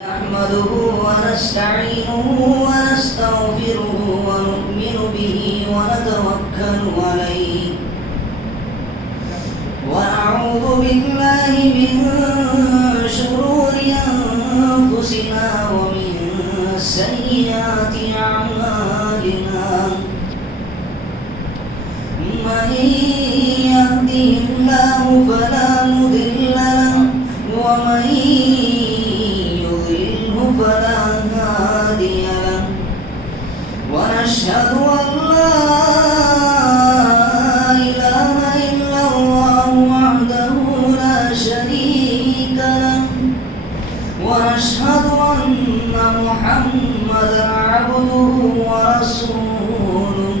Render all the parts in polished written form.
نحمده ونستعينه ونستغفره ونؤمن به ونتوكل عليه ونعوذ بالله من شرور أنفسنا ومن سيئات أعمالنا من يهده الله فلا مضل له ومن فلا هادي له ونشهد أن لا إله إلا الله وحده لا شريك له ونشهد أن محمدا عبده ورسوله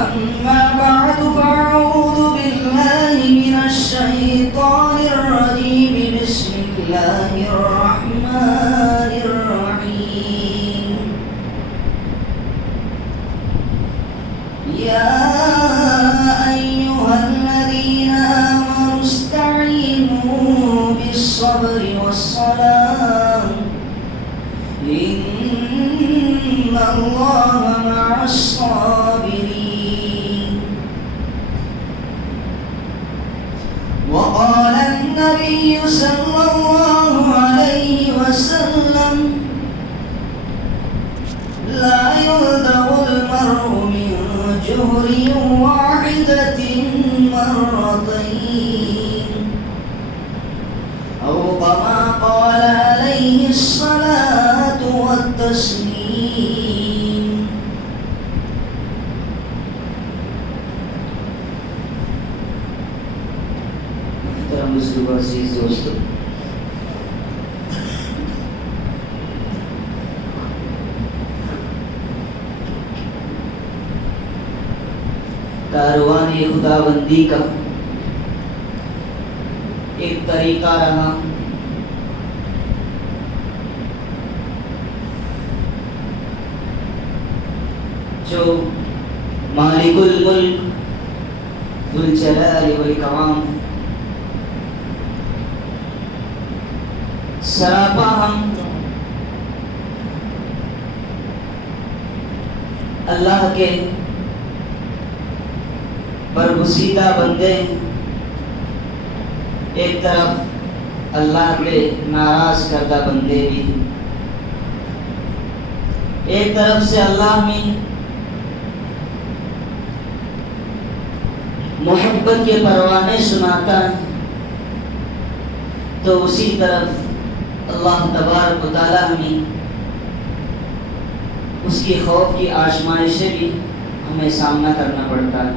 أما بعد فأعوذ بالله من الشيطان الرجيم بسم الله الرحمن الرحيم يا أيها الذين آمنوا استعينوا بالصبر والصلاة إن الله مع الصابرين وقال النبي صلى الله عليه وسلم لا يلدغ المرء من جهر واحدة مرتين أو كما قال عليه الصلاة والتسليم. محترم عزیز دوستو، کاروان خدا بندی کا ایک طریقہ رہا جو مالک الملک ذو الجلال والاکرام سراپا ہم اللہ کے برگزیدہ بندے، ایک طرف اللہ کے ناراض کردہ بندے بھی، ایک طرف سے اللہ میں محبت کے پروانے سناتا ہے تو اسی طرف اللہ تبارک و تعالیٰ ہمیں اس کی خوف کی آزمائشیں بھی ہمیں سامنا کرنا پڑتا ہے۔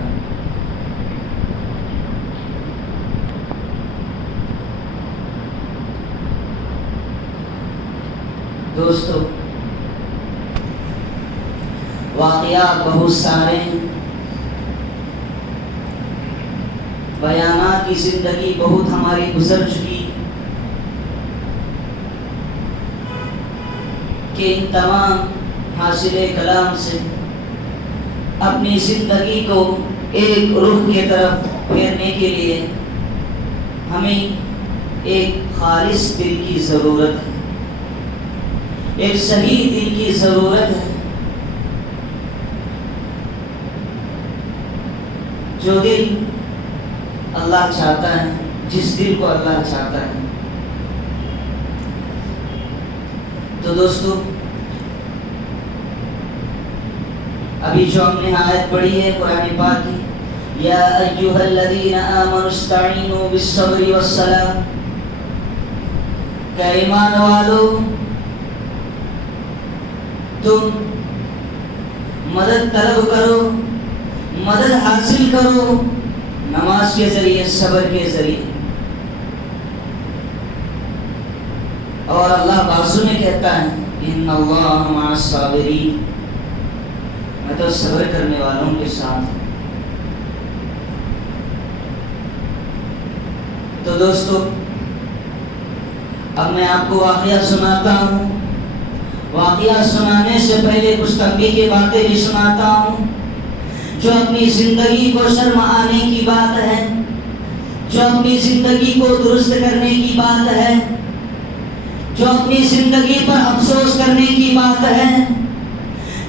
دوستو، واقعات بہت سارے ہیں، بیانات کی زندگی بہت ہماری گزر چکی کہ ان تمام حاصل کلام سے اپنی زندگی کو ایک روح کی طرف پھیرنے کے لیے ہمیں ایک خالص دل کی ضرورت ہے، ایک صحیح دل کی ضرورت ہے، جو دل اللہ چاہتا ہے، جس دل کو اللہ چاہتا ہے۔ تو دوستو، ابھی جو ہم نے آیت پڑھی ہے قرآن پاک کی، یا ایھا الذین آمنوا استعینوا بالصبر والصلاۃ، کہ ایمان والو تم مدد طلب کرو، مدد حاصل کرو نماز کے ذریعے، صبر کے ذریعے۔ اور اللہ بازو میں کہتا ہے ان اللہ مع الصابرین، میں تو صبر کرنے والوں کے ساتھ۔ تو دوستو، اب میں آپ کو واقعہ سناتا ہوں، واقعہ سنانے سے پہلے کچھ تنبیہ کی باتیں بھی سناتا ہوں جو اپنی زندگی کو شرم آنے کی بات ہے، جو اپنی زندگی کو درست کرنے کی بات ہے، جو اپنی زندگی پر افسوس کرنے کی بات ہے،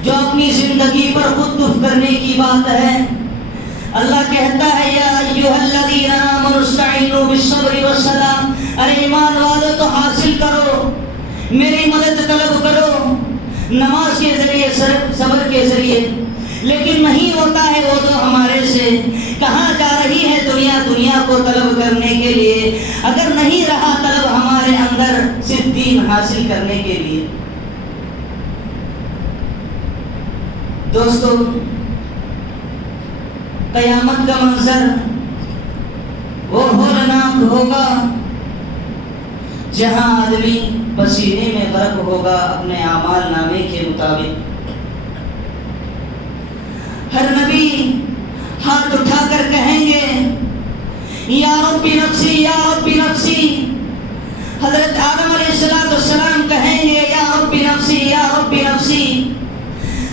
جو اپنی زندگی پر خود دکھ کرنے کی بات ہے، اللہ کہتا ہے یا ایھا الذین آمنوا استعینوا بالصبر والصلاۃ، ارے ایمان والو تو حاصل کرو، میری مدد طلب کرو نماز کے ذریعے، صبر کے ذریعے، لیکن نہیں ہوتا ہے وہ تو ہمارے سے۔ کہاں جا رہی ہے دنیا کو طلب کرنے کے لیے، اگر نہیں رہا طلب ہمارے اندر صرف دین حاصل کرنے کے لیے۔ دوستو، قیامت کا منظر وہ ہولناک ہوگا جہاں آدمی پسینے میں غرق ہوگا اپنے اعمال نامے کے مطابق۔ ہر نبی ہاتھ اٹھا کر کہیں گے یا ربی نفسی یا ربی نفسی۔ حضرت آدم علیہ السلام کہیں گے یا ربی نفسی یا ربی نفسی۔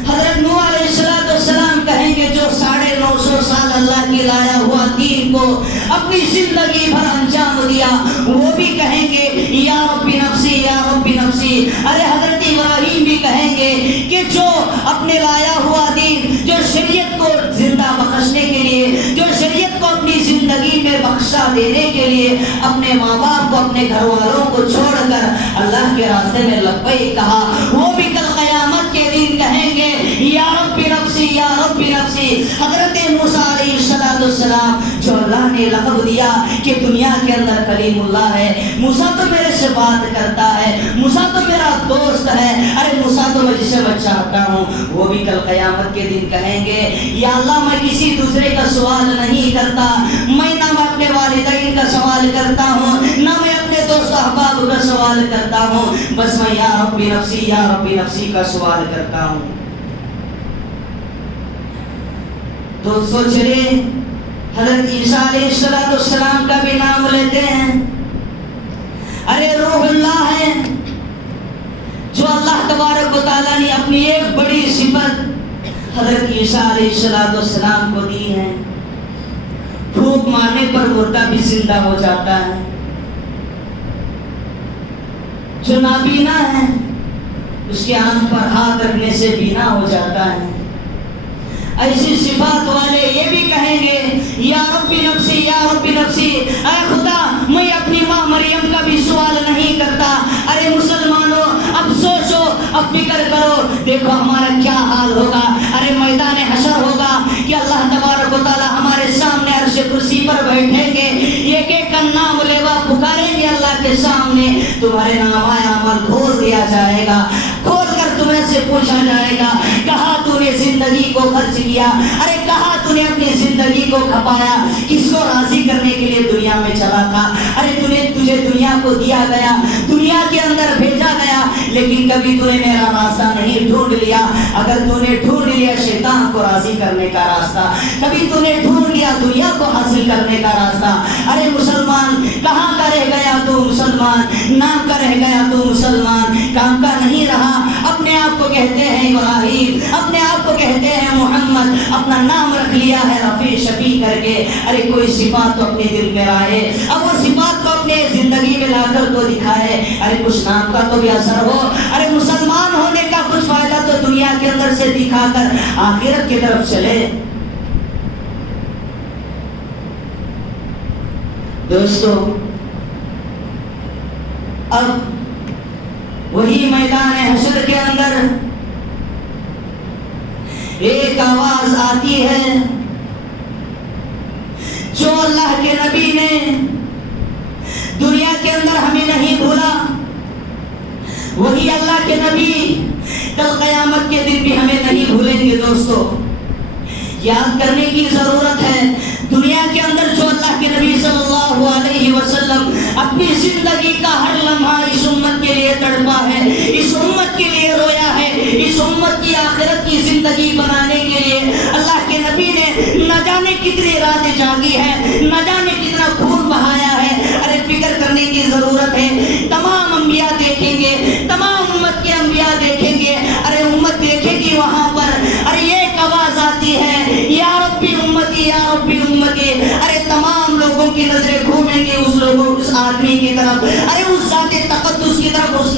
حضرت نوح علیہ السلام کہیں گے جو 950 سال اللہ کی لایا ہوا دین کو اپنی زندگی بھر انجام دیا، وہ بھی کہیں گے یا ربی نفسی یا ربی نفسی۔ ارے حضرت ابراہیم بھی کہیں گے کہ جو اپنے لایا ہوا دین، جو شریعت کو زندہ بخشنے کے لیے، جو شریعت کو اپنی زندگی میں بخشا دینے کے لیے اپنے ماں باپ کو، اپنے گھر والوں کو چھوڑ کر اللہ کے راستے میں لبیک کہا، وہ بھی کل قیامت کے دن کہیں گے یا ربی نفسی یا ربی نفسی۔ حضرت موسیٰ علیہ السلام جو اللہ نے لقب دیا کہ دنیا کے اندر کلیم اللہ ہے، موسیٰ تو میرے سے بات کرتا ہے، موسیٰ تو میرا دوست ہے، ارے موسیٰ تو میں جسے میں چاہتا ہوں، وہ بھی کل قیامت کے دن کہیں گے یا اللہ میں کسی دوسرے کا سوال نہیں کرتا، میں نہ میں اپنے والدین کا سوال کرتا ہوں، نہ میں اپنے دوست احباب کا سوال کرتا ہوں، بس میں یا ربی نفسی کا سوال کرتا ہوں۔ تو سوچ لے حضرت عیسیٰ علیہ السلام کا بھی نام لیتے ہیں، ارے روح اللہ ہے، جو اللہ تبارک و تعالیٰ نے اپنی ایک بڑی صفت حضرت عیسیٰ علیہ السلام کو دی ہے، پھونک مارنے پر مردہ بھی زندہ ہو جاتا ہے، جو نابینا ہے اس کے آنکھ پر ہاتھ رکھنے سے بینا ہو جاتا ہے۔ ایسی صفات والے یہ بھی کہیں گے یا ربی نفسی یا ربی نفسی، اے خدا میں اپنی ماں مریم کا بھی سوال نہیں کرتا۔ ارے مسلمانوں اب سوچو، اب فکر کرو، دیکھو ہمارا کیا حال ہوگا۔ ارے میدان حشر ہوگا کہ اللہ تبارک و تعالی ہمارے سامنے عرش کرسی پر بیٹھیں گے، ایک ایک کا نام لیوا پکاریں گے اللہ کے سامنے، تمہارے نام اعمال کھول دیا جائے گا، کھول کر تمہیں سے پوچھا جائے گا کہاں تو نے زندگی کو خرچ کیا، ارے کہاں تو نے اپنی زندگی کو کھپایا، کس کو راضی کرنے کے لیے دنیا میں چلا تھا۔ ارے تجھے دنیا کو دیا گیا، دنیا کے اندر بھیجا گیا، لیکن کبھی تو نے میرا راستہ نہیں ڈھونڈ لیا۔ اگر تو نے ڈھونڈ لیا شیطان کو راضی کرنے کا راستہ، کبھی تو نے ڈھونڈ لیا دنیا کو حاصل کرنے کا راستہ، ارے مسلمان کہاں کا رہ گیا تو مسلمان، نام کا رہ گیا تو مسلمان، کام کا نہیں رہا۔ اپنے آپ کو کہتے ہیں ابراہیم، اپنے آپ کو کہتے ہیں محمد، اپنا نام رکھ لیا ہے رفیع شفیع کر کے۔ ارے کوئی صفات تو اپنے دل میں لائے، اب وہ صفات کو اپنے زندگی میں لا کر تو دکھائے، ارے کچھ نام کا تو بھی اثر ہو، ارے مسلمان ہونے کا کچھ فائدہ تو دنیا کے اندر سے دکھا کر آخرت کی طرف چلے۔ دوستو اب وہی میدان حشر کے اندر ایک آواز آتی ہے جو اللہ کے نبی نے دنیا کے اندر ہمیں نہیں بھولا، وہی اللہ کے نبی کل قیامت کے دن بھی ہمیں نہیں بھولیں گے۔ دوستو یاد کرنے کی ضرورت ہے، دنیا کے اندر جو اللہ کے نبی صلی اللہ علیہ وسلم اپنی زندگی کا ہر لمحہ اس امت کے لیے تڑپا ہے، اس امت کے لیے رویا ہے، اس امت کی آخرت کی زندگی بنانے کے لیے اللہ کے نبی نے نہ جانے کتنی راتیں جاگی ہے، نہ جانے کتنا خون بہایا ہے۔ ارے فکر کرنے کی ضرورت ہے، تمام انبیاء دیکھیں گے، تمام امت کے انبیاء دیکھیں گے، ارے امت دیکھے گی وہاں پر، ارے ایک آواز آتی ہے یا ربی امتی یا ربی امتی، ارے تمام لوگوں کی نظریں گھومیں گے اس آدمی کی طرف، ارے اس ذات تقدس کی طرف، اس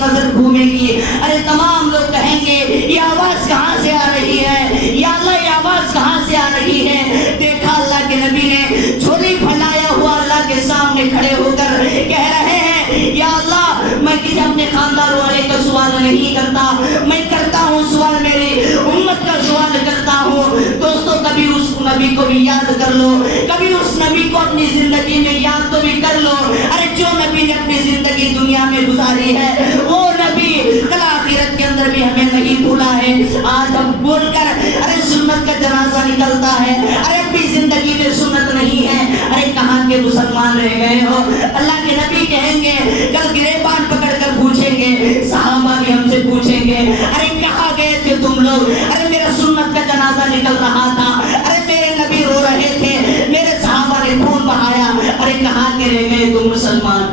اللہ میں کسی اپنے خاندان والے کا سوال نہیں کرتا، میں کرتا ہوں سوال میری امت کا سوال کرتا ہوں۔ دوستو کبھی اس نبی کو بھی یاد کر لو، کبھی اس نبی کو اپنی زندگی میں یاد تو بھی کر لو۔ ارے جو نبی نے اپنی زندگی دنیا میں گزاری ہے وہ نبی کل آخرت کے اندر بھی ہمیں نہیں بھولا ہے۔ آج ہم بول کر ارے سنت کا جنازہ نکلتا ہے، ارے اپنی زندگی میں سنت نہیں ہے، ارے کہاں کے مسلمان رہ گئے ہو؟ اللہ کے نبی کہیں گے کل گریبان پکڑ کر پوچھیں گے، صحابہ بھی ہم سے پوچھیں گے ارے کہاں گئے تھے تم لوگ؟ ارے میرا سنت کا جنازہ نکل رہا تھا، ارے میرے نبی رو رہے تھے، میرے صحابہ نے خون بہایا، ارے کہاں کے رہ گئے تم مسلمان؟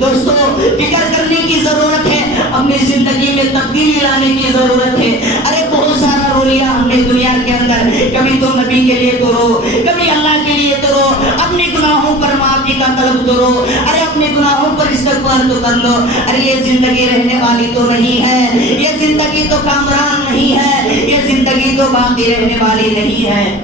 دوستو فکر کرنے کی ضرورت ہے، اپنی زندگی میں تبدیلی لانے کی ضرورت ہے۔ ارے بہت سارا رو لیا ہم نے دنیا کے اندر، کبھی تو نبی کے لیے تو رو، کبھی اللہ کے لیے تو رو، اپنے گناہوں پر معافی کا طلب تو رو، ارے اپنے گناہوں پر استغفار تو کر لو۔ ارے یہ زندگی رہنے والی تو نہیں ہے، یہ زندگی تو کامران نہیں ہے، یہ زندگی تو باقی رہنے والی نہیں ہے۔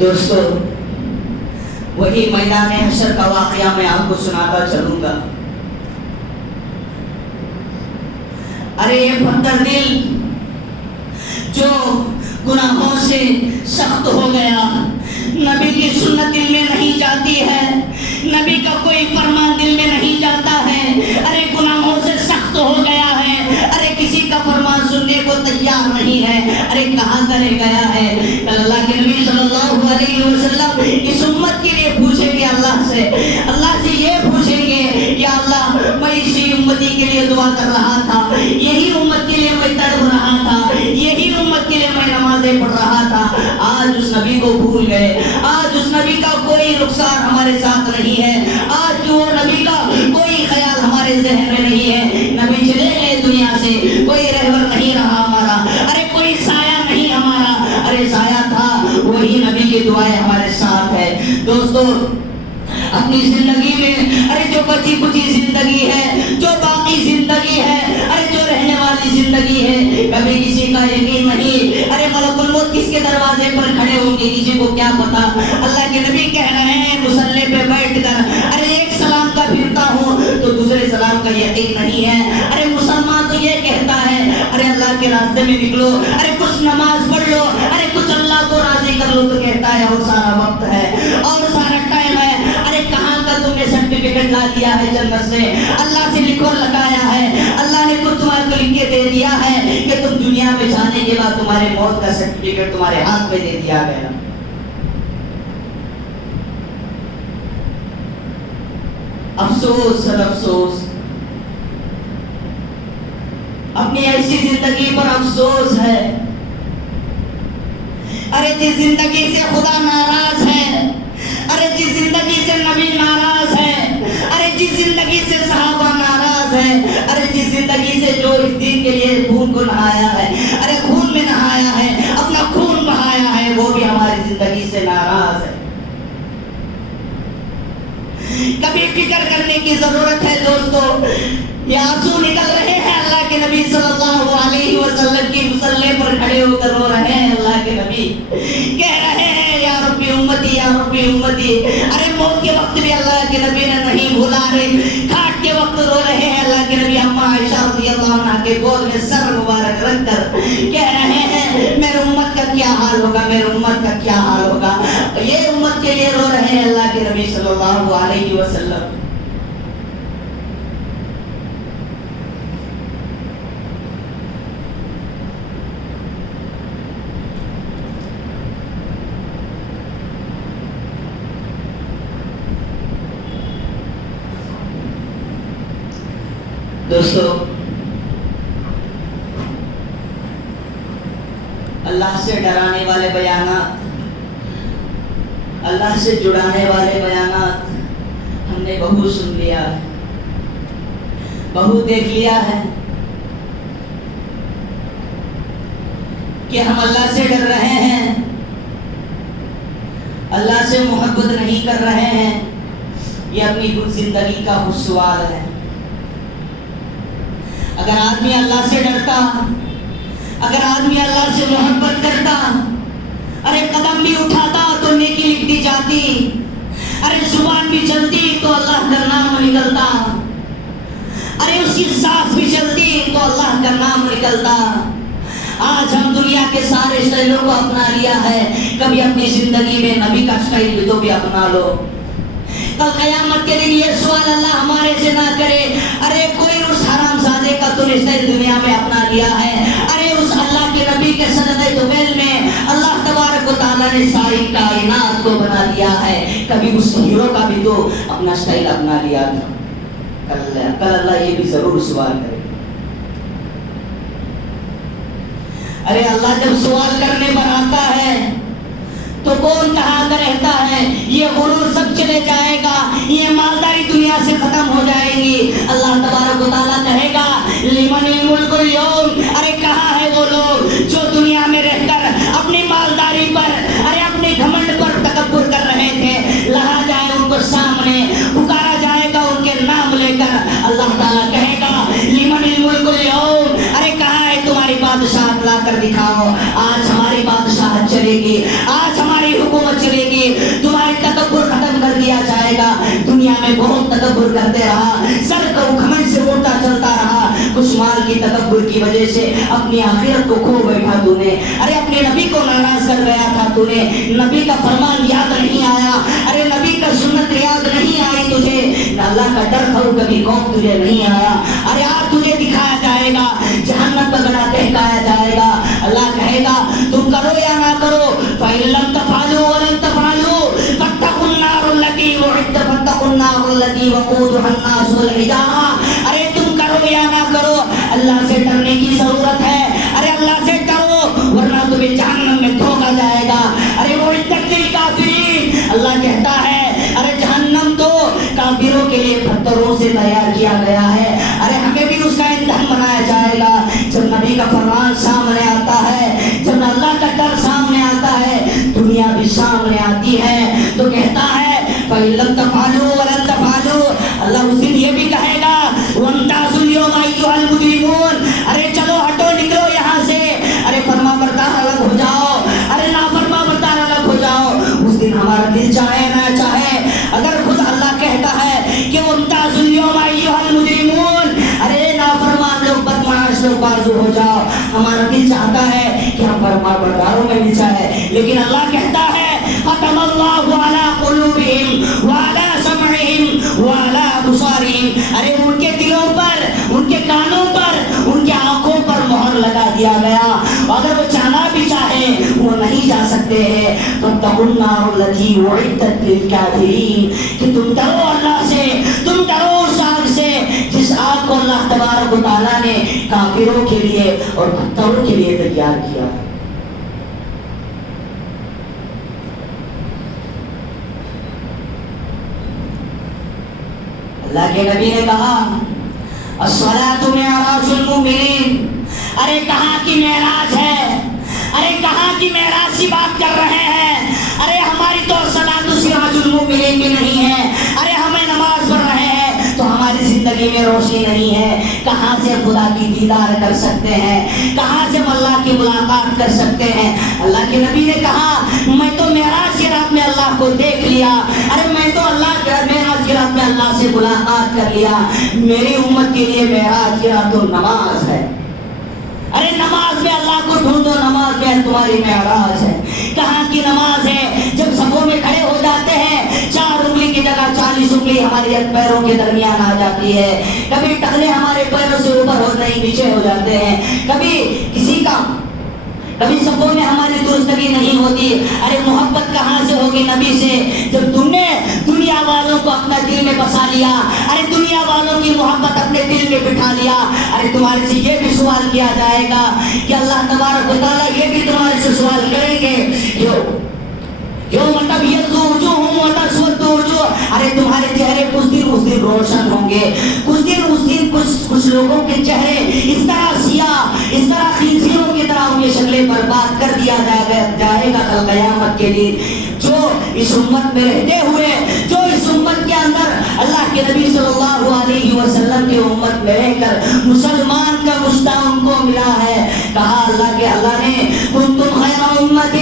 دوستو وہی میدان حشر کا واقعہ میں آپ کو سناتا چلوں گا۔ ارے یہ پتھر دل جو گناہوں سے سخت ہو گیا، نبی کی سنت دل میں نہیں جاتی ہے، نبی کا کوئی فرمان دل میں نہیں جاتا ہے، ارے گناہوں سے سخت ہو گیا ہے، ارے کسی کا فرمان سننے کو تیار نہیں ہے، ارے کہاں کرے گیا ہے؟ کل اللہ کے نبی صلی اللہ علیہ وسلم اس امت کے لیے پوچھیں گے، اللہ سے یہ پوچھیں گے یا اللہ میں اسی امتی کے لیے دعا کر رہا تھا، یہی امت کے لیے میں تڑپ رہا تھا، یہی امت کے لیے میں نمازیں پڑھ رہا تھا، آج اس نبی کو بھول گئے، آج اس نبی کا کوئی رخسار ہمارے ساتھ نہیں ہے، آج وہ نبی کا کوئی خیال ہمارے ذہن میں نہیں ہے، نبی چلے گئے دنیا سے، کوئی رہبر نہیں رہا ہمارا، ارے کوئی سایہ نہیں ہمارا، ارے سایہ تھا وہی نبی کی دعائیں ہمارے ساتھ ہے۔ دوستو اپنی زندگی میں ارے جو بچی کچی زندگی ہے، جو باقی زندگی ہے، ارے جو رہنے والی زندگی ہے، کبھی کسی کا یقین نہیں، ارے ملک الموت کس کے دروازے پر کھڑے ہوں گے کسی کو کیا پتا۔ اللہ کے نبی کہہ رہے ہیں مصلی پہ بیٹھ کر ارے ایک سلام کا پھرتا ہوں تو دوسرے سلام کا یقین نہیں ہے، ارے مسلمان تو یہ کہتا ہے ارے اللہ کے راستے میں نکلو، ارے کچھ نماز پڑھ لو، ارے کچھ اللہ کو راضی کر لو، تو کہتا ہے اور سارا وقت ہے اور سارا ٹائم ہے، ارے کہاں کا تم نے سرٹیفکیٹ لا دیا ہے جنت سے، اللہ سے لکھو لگایا ہے، اللہ نے خود تمہارے کو لکھ کے دے دیا ہے کہ تم دنیا میں جانے کے بعد تمہارے موت کا سرٹیفکیٹ تمہارے ہاتھ میں دے دیا گیا۔ افسوس سر افسوس، اپنی ایسی زندگی پر افسوس ہے، ارے جس زندگی سے خدا ناراض ہے، ارے جس زندگی سے نبی ناراض ہے، ارے جس زندگی سے صحابہ ناراض ہے، ارے جس زندگی سے جو اس دین کے لیے خون کو نہایا ہے، ارے خون میں نہایا ہے، اپنا خون بہایا ہے، وہ بھی ہماری زندگی سے ناراض ہے۔ کبھی فکر کرنے کی ضرورت ہے دوستو، یہ آنسو نکل رہے ہیں اللہ کے نبی صلی اللہ علیہ وسلم کی مصلی پر کھڑے ہو کر رو رہے ہیں، اللہ کے نبی کہہ رہے ہیں یا ربی امتی یا ربی امتی، ارے موت کے وقت بھی اللہ کے نبی نے نہیں بھولا، رہے کھاٹ کے وقت رو رہے ہیں اللہ کے نبی اما عائشہ رضی اللہ عنہ کے گود میں سر مبارک رکھ کر کہہ رہے ہیں میرے امت کا کیا حال ہوگا، میرے امت کا کیا حال ہوگا، یہ امت کے لیے رو رہے ہیں اللہ کے نبی صلی اللہ علیہ وسلم۔ دوستو اللہ سے ڈرانے والے بیانات، اللہ سے جڑانے والے بیانات ہم نے بہت سن لیا ہے، بہت دیکھ لیا ہے کہ ہم اللہ سے ڈر رہے ہیں، اللہ سے محبت نہیں کر رہے ہیں، یہ اپنی زندگی کا خود سوال ہے۔ اگر آدمی اللہ سے ڈرتا، اگر آدمی اللہ سے محبت کرتا، ارے قدم بھی اٹھاتا تو نیکی لکھتی جاتی، ارے زبان بھی چلتی تو اللہ کا نام نکلتا، ارے اس کی سانس بھی چلتی تو اللہ کا نام نکلتا۔ آج ہم دنیا کے سارے اسٹائلوں کو اپنا لیا ہے، کبھی اپنی زندگی میں نبی کا اسٹائل بھی تو بھی اپنا لو۔ کل قیامت کے دن یہ سوال اللہ ہمارے سے نہ کرے، ارے کوئی اس حرام زادے کا تو اسٹائل دنیا میں اپنا لیا ہے، ارے اس اللہ کے نبی کے صدقہ طویل میں اللہ تبارک و تعالیٰ نے ساری کائنات کو بنا لیا ہے، کبھی اس ہیرو کا بھی تو اپنا اسٹائل اپنا لیا تھا۔ کل اللہ یہ بھی ضرور سوال کرے۔ ارے اللہ جب سوال کرنے پر آتا ہے تو کون کہاں کا رہتا ہے؟ یہ غرور سب چلے جائے گا، یہ مالداری دنیا سے ختم ہو جائے گی۔ اللہ تبارک و تعالیٰ کہے گا لمن الملک اليوم، ارے کہاں ہے وہ لوگ جو دنیا میں رہ کر اپنی مالداری پر، ارے اپنے گھمنڈ پر تکبر کر رہے تھے؟ لہا جائے ان کو سامنے، پکارا جائے گا ان کے نام لے کر، اللہ تعالیٰ کہے گا لمن الملک اليوم، ارے کہاں ہے تمہاری بادشاہت، لا کر دکھاؤ۔ آج ہماری بادشاہت چلے گی، آج ہماری حکومت چلے گی، تمہاری تکبر ختم کر دیا جائے گا۔ دنیا میں بہت تکبر کرتے رہا، سر کو گھمنڈ سے اڑتا چلتا رہا، کچھ مال کی تکبر کی وجہ سے اپنی آخرت کو کھو بیٹھا تو نے، ارے اپنے نبی کو ناراض کر گیا تھا تو نے، نبی کا فرمان یاد نہیں آیا، ارے نبی کا سنت یاد نہیں آئی تجھے، اللہ کا ڈر خوف کبھی قوم تجھے نہیں آیا، ارے آج تجھے دکھایا جائے گا، جہنم کا گڑا دہکایا جائے گا۔ اللہ کہے گا تم کرو یا نہ کرو، فَإِن لَمْ تَفْعَلُوا وَلَن تَفْعَلُوا فَاتَّقُوا النَّارَ الَّتِي وَقُودُهَا النَّاسُ وَالْحِجَارَةُ، ارے تم کرو یا نہ کرو، اللہ سے ڈرنے کی ضرورت ہے، ارے اللہ سے ڈرو ورنہ تمہیں جہنم میں دھوکا جائے گا۔ ارے وَأُعِدَّتْ لِلْكَافِرِينَ، اللہ کہتا ہے ارے جہنم تو کافروں کے لیے پتھروں سے تیار کیا گیا ہے، ارے ہمیں بھی اس کا ایندھن بنایا جائے گا۔ جب نبی کا فرمان سامنے آتا ہے، جب اللہ کا ڈر سامنے آتا ہے، دنیا بھی سامنے آتی ہے، تو کہتا ہے فَإِن لَمْ تَفْعَلُوا وَلَن تَفْعَلُوا، اللہ اس دن یہ بھی کہے گا وَامْتَازُوا الْيَوْمَ أَيُّهَا الْمُجْرِمُونَ، ارے چلو ہٹو نکلو یہاں سے، ارے فرما بردار الگ ہو جاؤ، ارے نافرما بردار الگ ہو جاؤ۔ اس دن ہمارا دل چاہے نہ چاہے، اگر خود اللہ کہتا ہے کہ وَامْتَازُوا الْيَوْمَ أَيُّهَا الْمُجْرِمُونَ، ارے نافرمان لوگ بدمعاش لوگ بازو ہو جاؤ، ہمارا دل چاہتا ہے کہ ہم فرما برداروں میں بھی چاہے، لیکن اللہ کہتا ہے ختم اللہ علی قلوبہم وعلی سمعہم وعلی ابصارہم، ارے ان کے دلوں پر، ان کے کانوں پر، ان کے آنکھوں پر مہر لگا دیا گیا، اگر وہ جانا بھی چاہے وہ نہیں جا سکتے ہیں۔ فاتقوا النار التي اعدت للكافرین، کہ تم ڈرو اللہ سے، تم ڈرو اس آگ سے جس آگ کو اللہ تبارک و تعالیٰ نے کافروں کے لیے اور پتھروں کے لیے تیار کیا ہے۔ اللہ کے نبی نے کہا الصلاۃ معراج المؤمنین، ارے کہاں کی معراج ہے، ارے کہاں کی معراج کی بات کر رہے ہیں، ارے ہماری تو صلاۃ سراج المؤمنین بھی نہیں ہے، ارے ہمیں نماز پڑھ رہے ہیں تو ہماری زندگی میں روشنی نہیں ہے، کہاں سے خدا کی دیدار کر سکتے ہیں، کہاں سے اللہ کی ملاقات کر سکتے ہیں۔ اللہ کے نبی نے کہا میں تو معراج کی رات میں اللہ کو دیکھ لیا، ارے میں تو اللہ کے معراج کی رات میں اللہ سے ملاقات کر لیا، میری امت کے لیے معراج کی رات تو نماز ہے، ارے نماز میں اللہ کو ڈھونڈو، نماز میں تمہاری معراج ہے۔ کہاں کی نماز ہے؟ جب صفوں میں کھڑے ہو جاتے ہیں، 4 انگلی کی جگہ 40 انگلی ہمارے پیروں کے درمیان آ جاتی ہے، کبھی ٹخنے ہمارے پیروں سے اوپر ہو نہیں پیچھے ہو جاتے ہیں، کبھی صفوں میں ہماری درستگی نہیں ہوتی، ارے محبت کہاں سے ہوگی نبی سے جب تم نے دنیا والوں کو اپنا دل میں بسا لیا، ارے دنیا والوں کی محبت اپنے دل میں بٹھا لیا۔ ارے تمہارے سے یہ بھی سوال کیا جائے گا کہ اللہ تبارک و تعالیٰ یہ بھی تمہارے سے سوال کریں گے مطلب یہ ارے تمہارے چہرے کچھ دن روشن ہوں گے، کچھ لوگوں کے چہرے اس طرح سیاہ، اس طرح خنزیروں کی طرح تمام یہ شکلیں برباد کر دیا جائے گا کل قیامت کے دن۔ جو اس امت میں رہتے ہوئے، جو اس امت کے اندر اللہ کے نبی صلی اللہ علیہ وسلم کی امت میں رہ کر مسلمان کا مستقبل ان کو ملا ہے، کہا اللہ نے کنتم خیر امت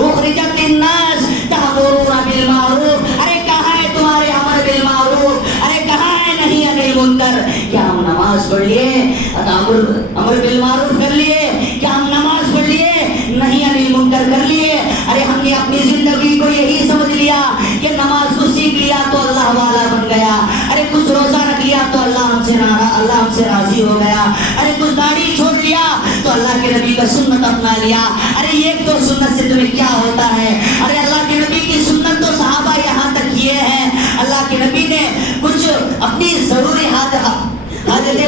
اخرجت للناس تأمرون بالمعروف، ارے کہاں ہے تمہارے امر بالمعروف، ارے کہاں ہے نہی عن المنکر؟ کیا ہم نماز پڑھ لیے امر بالمعروف کر لیے؟ کیا ہم نماز پڑھ لیے نہی عن المنکر کر لیے؟ ارے ہم نے اپنی زندگی کو یہی سمجھ لیا کہ نماز کو سیکھ لیا تو اللہ والا بن گیا، ارے کچھ روزہ رکھ لیا تو اللہ ہم سے راضی ہو گیا، ارے کچھ داڑھی چھوڑ لیا تو اللہ کے نبی کا سنت اپنا لیا، ارے ایک تو سنت سے تمہیں کیا ہوتا ہے؟ ارے اللہ کے نبی کی سنت تو صحابہ یہاں تک کیے ہیں، اللہ کے نبی نے کچھ اپنی ضروری حاجت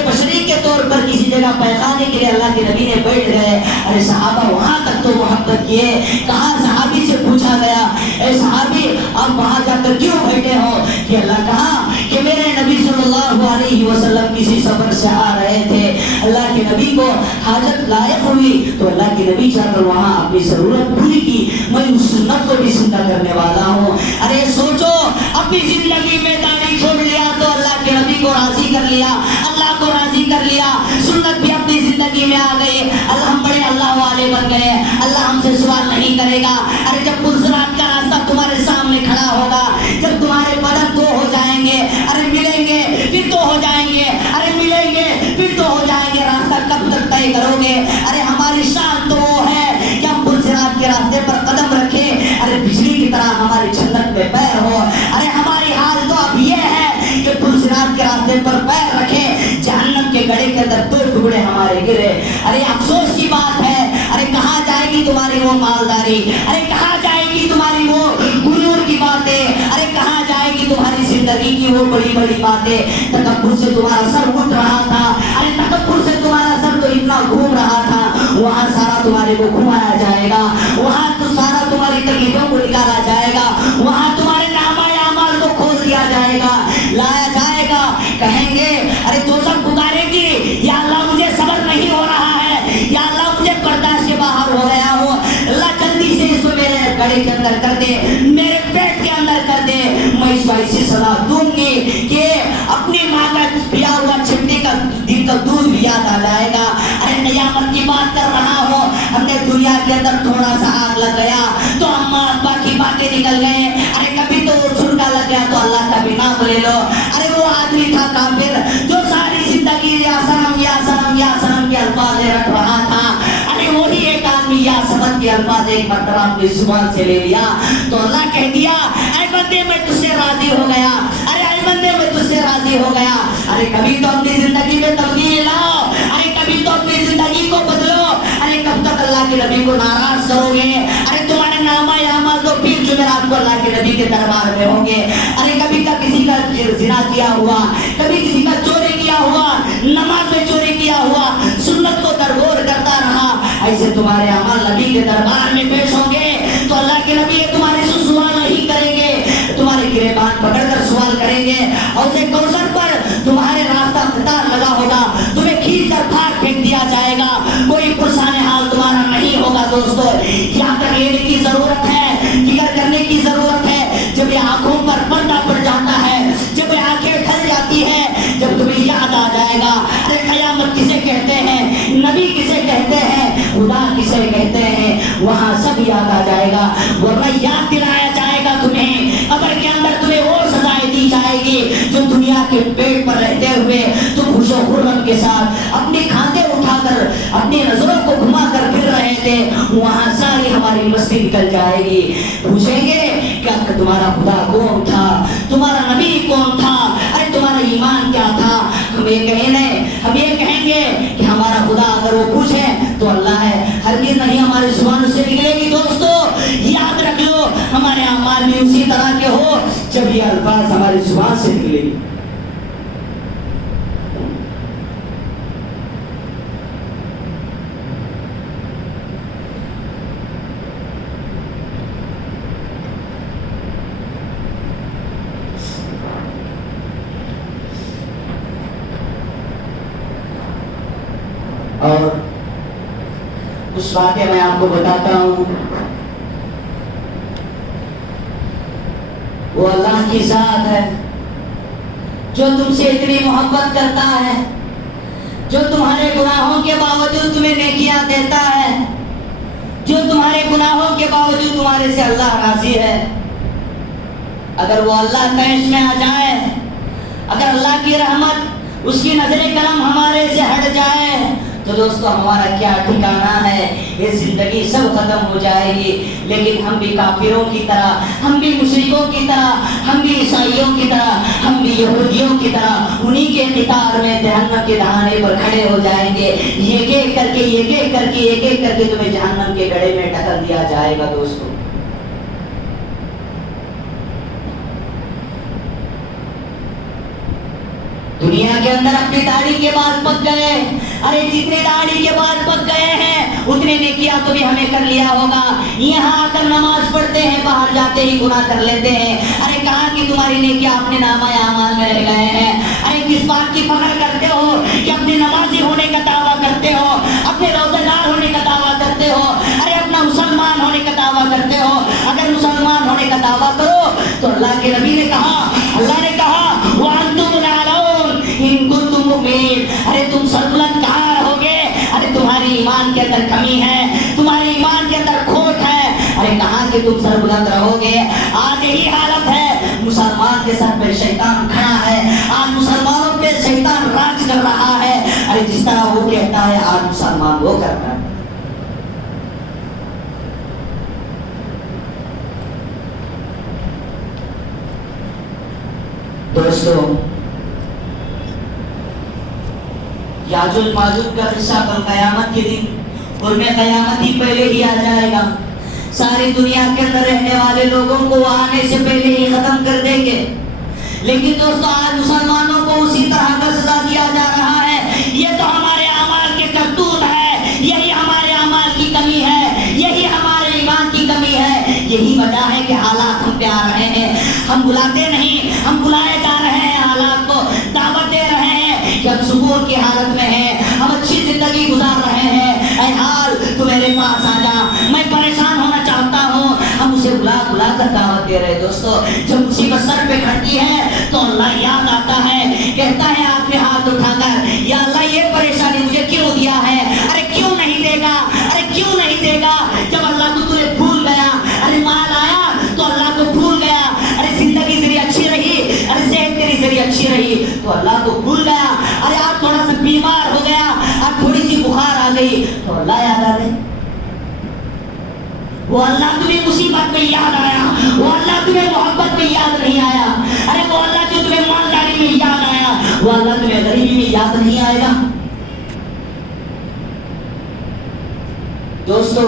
بشری کے طور پر کسی جگہ پہچانے کے لیے اللہ کے نبی نے بیٹھ گئے، ارے صحابہ وہاں تک تو محبت کیے، کہا صحابی سے پوچھا گیا اے صحابی آپ وہاں جا کر کیوں بیٹھے ہو؟ کہ اللہ کہا کہ میرے نبی صلی اللہ علیہ وسلم کسی سفر سے آ رہے تھے، اللہ کے نبی کو حاجت لائق ہوئی تو اللہ کے نبی جا کر وہاں اپنی ضرورت پوری کی، میں اس سنت کو بھی زندہ کرنے والا ہوں۔ ارے سوچو اپنی زندگی میں داڑھی چھوڑ لیا تو اللہ کے نبی کو راضی کر لیا، اللہ کو راضی کر لیا، سنت بھی اپنی زندگی میں آ گئی، ہم بڑے اللہ والے بن گئے، اللہ ہم سے سوال نہیں کرے گا۔ ارے جب پلسرات کا راستہ تمہارے سامنے کھڑا ہوگا، جب تمہارے قدم دو ہو جائیں گے، ارے ملیں گے پھر تو ہو جائیں گے، ارے ملیں گے پھر تو ہو جائیں گے، راستہ کب تک طے کرو گے؟ ارے ہماری شان تو وہ ہے کہ ہم پلسرات کے راستے پر قدم رکھیں، ارے بجلی کی طرح ہماری جنت میں پیر ہو، ارے ہماری حال تو اب یہ ہے کہ پلسرات کے راستے پر پیر رکھیں، جہنم کے گڑھے کے اندر دو ٹکڑے ہمارے گرے۔ ارے افسوس کی بات ہے، ارے کہاں جائے گی تمہاری وہ مالداری، ارے کہاں جائے گی تمہاری وہ غرور کی باتیں، ارے کہاں جائے گی تمہاری زندگی کی وہ بڑی بڑی باتیں؟ تکبر سے تمہارا سر اٹھ رہا تھا، ارے تکبر سے تمہارا سر تو اتنا گھوم رہا تھا، وہاں سارا تمہارے کو گھمایا جائے گا، وہاں تو سارا تمہاری تکلیفوں کو نکالا جائے گا، وہاں تمہارے نامہ اعمال کو کھول دیا جائے گا، لایا جائے گا، کہیں گے ارے دوزخ پکارے گی یا اللہ مجھے صبر نہیں ہو رہا ہے، یا اللہ مجھے برداشت کے باہر ہو گیا ہوں، اللہ جلدی سے اس کو میرے گڑھے کے اندر کر دے، میرے پیٹ کے اندر کر دے، میں اس کو ایسی سزا دوں گی کہ اپنی ماں کا پیا ہوا چھٹی کا دن کا دودھ بھی یاد آ جائے گا۔ ارے قیامت کی بات کر رہا ہوں، ہم نے دنیا کے اندر تھوڑا سا آگ لگ گیا تو اما ابا کی باتیں نکل گئے، ارے کبھی تو وہ چھڑکا لگ گیا تو اللہ کا بھی نام لے لو، ارے وہ آدمی تھا کافر جو ساری زندگی یا سنم یا سنم یا سنم کے الفاظ رٹ رہا تھا، ارے وہی ایک آدمی یا سنم کے الفاظ ایک مرتبہ اپنی زبان سے لے لیا تو اللہ کہہ دیا اے بندے میں تجھ سے راضی ہو گیا، ارے اے بندے میں تجھ سے راضی ہو گیا۔ ارے کبھی تو اپنی زندگی میں تبدیلی لاؤ، ارے کبھی تو اپنی زندگی کو بدلو، ارے کب تک اللہ کے نبی کو ناراض کرو گے؟ ارے تمہارے نامہ اعمال تو پھر جمعرات کو اللہ کے نبی کے دربار میں ہوں گے، ارے کبھی کا کسی کا زنا کیا ہوا، کبھی کسی کا چوری کیا ہوا، نماز میں چوری کیا ہوا، سنت کو درگور کرتا رہا، ایسے تمہارے اعمال نبی کے دربار میں پیش ہوں گے تو اللہ کے نبی تمہارے سے سوال نہیں کریں گے، تمہارے گریبان پکڑ کر سوال کریں گے، اور اسے کوثر پر تمہارے راستہ قطار لگا ہوگا، تمہیں کھینچ کر پھاڑ پھینک دیا جائے گا، کوئی پرسان حال تمہارا نہیں ہوگا۔ دوستو یہاں تک لینے کی ضرورت ہے، فکر کرنے کی ضرورت ہے، جب یہ آنکھوں پر پردہ پڑ جاتا ہے، جب یہ آنکھیں ڈھل جاتی ہے، جب تمہیں یاد آ جائے گا ارے قیامت کسے کہتے ہیں، نبی کسے کہتے ہیں، خدا کسے کہتے ہیں، وہاں سب یاد آ جائے گا، ورنہ یاد دلایا جائے گا تمہیں، قبر کے اندر تمہیں وہ سزائیں دی جائے گی جو دنیا کے پیٹ پر رہتے ہوئے تم خوش و خرم کے ساتھ اپنی کھاتے اٹھا کر اپنی نظروں کو گھما کر پھر رہے تھے، وہاں ساری ہماری مستی نکل جائے گی۔ پوچھیں گے کہ تمہارا خدا کون تھا، تمہارا نبی کون تھا، ارے تمہارا ایمان کیا تھا؟ ہم یہ کہیں گے کہ ہمارا خدا اگر وہ پوچھے تو اللہ ہے، ہرگز نہیں ہماری زبان سے نکلے گی۔ دوستو یاد رکھ لو ہمارے اعمال بھی اسی طرح کے ہو جب یہ الفاظ ہماری زبان سے نکلے گی۔ اور کچھ باتیں میں آپ کو بتاتا ہوں. وہ اللہ کی ذات ہے جو تم سے اتنی محبت کرتا ہے، جو تمہارے گناہوں کے باوجود تمہیں نیکیاں دیتا ہے، جو تمہارے گناہوں کے باوجود تمہارے سے اللہ راضی ہے. اگر وہ اللہ طیش میں آ جائے، اگر اللہ کی رحمت، اس کی نظر کرم ہمارے سے ہٹ جائے تو دوستو ہمارا کیا ٹھکانہ ہے. یہ زندگی سب ختم ہو جائے گی. لیکن ہم بھی کافروں کی طرح، ہم بھی مشرکوں کی طرح، ہم بھی عیسائیوں کی طرح، ہم بھی یہودیوں کی طرح انہی کے قطار میں جہنم کے دہانے پر کھڑے ہو جائیں گے. ایک ایک کر کے ایک ایک کر کے ایک ایک کر کے تمہیں جہنم کے گڑھے میں ڈھکل دیا جائے گا. دوستو دنیا کے اندر اپنی داڑھی کے بال پک گئے. ارے جتنے داڑھی کے بال پک گئے ہیں اتنے نیکیاں تو بھی ہمیں کر لیا ہوگا. یہاں آ کر نماز پڑھتے ہیں، باہر جاتے ہی گناہ کر لیتے ہیں. ارے کہاں کی تمہاری نیکیاں اپنے نامہ اعمال میں رہ گئے ہیں؟ ارے کس بات کی فخر کرتے ہو کہ اپنے نمازی ہونے کا دعویٰ کرتے ہو، اپنے روزہ دار ہونے کا دعویٰ کرتے ہو، ارے اپنا مسلمان ہونے کا دعویٰ کرتے ہو. اگر مسلمان ہونے کا دعویٰ کرو تو اللہ کے نبی نے کہا، اللہ نے کہا وَأَنْتُمُ الْأَعْلَوْنَ إِن كُنتُم مُؤْمِنِينَ. ارے تم سربلند کہاں رہو گے؟ ارے تمہاری ایمان کے اندر کمی ہے، تمہاری ایمان کے اندر کھوٹ ہے. ارے کہاں کہ تم سربلند رہو گے؟ آج یہی حالت ہے. مسلمان کے سر پہ شیطان کھڑا ہے، آج مسلمانوں پہ شیطان راج کر رہا ہے. ارے جس طرح وہ کہتا ہے آج مسلمان وہ کرتا ہے. دوستو یاجوج ماجوج کا قصہ کل قیامت کے دن اور میں قیامت ہی پہلے ہی آ جائے گا. ساری دنیا کے اندر رہنے والے لوگوں کو آنے سے پہلے ہی ختم کر دیں گے. لیکن دوستو آج مسلمانوں کو اسی طرح کا سزا دیا جا رہا ہے. یہ تو ہمارے اعمال کے کرتوت ہے، یہی ہمارے اعمال کی کمی ہے، یہی ہمارے ایمان کی کمی ہے. یہی وجہ ہے کہ حالات ہم پہ آ رہے ہیں. ہم بلاتے نہیں، ہم بلائے جا رہے ہیں. حالات کو دعوت دے رہے ہیں کہ ہم سکون کی حالت میں ہیں، ہم اچھی زندگی گزار رہے ہیں. اے حال تو میرے پاس آ جا، میں پریشان ہونا چاہتا ہوں. ہم اسے بلا بلا کر دعوت دے رہے. دوستو جب مصیبت سر پہ کھڑتی ہے تو اللہ یاد آتا ہے، کہتا ہے آپ نے ہاتھ اٹھا کر یا اللہ یہ پریشانی مجھے کیوں دیا ہے؟ ارے کیوں نہیں دے گا؟ ارے کیوں نہیں دے گا؟ جب اللہ کو تجھے بھول گیا، ارے مال آیا تو اللہ کو بھول گیا. ارے زندگی تیری اچھی رہی، ارے صحت تیری ذریعہ اچھی رہی تو اللہ کو بھول گیا. ارے آپ تھوڑا سا بیمار ہو گیا، آپ تھوڑی سی بخار آ گئی تو اللہ یاد آ گئی. وہ اللہ تمہیں مصیبت میں یاد آیا، وہ اللہ تمہیں محبت میں یاد نہیں آیا. ارے وہ اللہ جو تمہیں مالداری میں یاد آیا، وہ اللہ تمہیں غریبی میں یاد نہیں آئے گا. دوستو